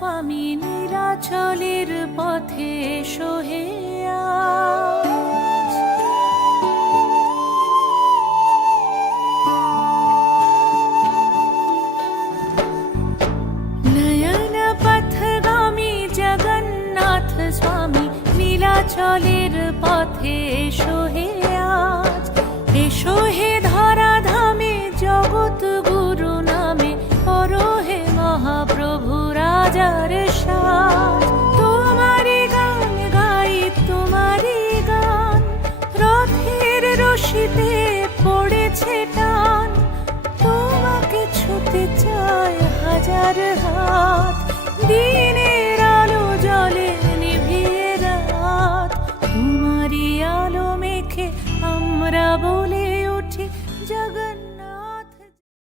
স্বামী নীলাচলের পথে এসো হে আজ। নয়ন পথগামী জগন্নাথ স্বামী নীলাচলের পথে এসো হে আজ। এসো হে ধরাধামে জগৎ গুরু নামে করো হে মহাপ্রভু রাজার সাজ। তোমারি গান গাই তোমারি গান, রথের রশিতে পড়েছে টান। তোমাকে ছুতে চায় হাজার হাত, দিন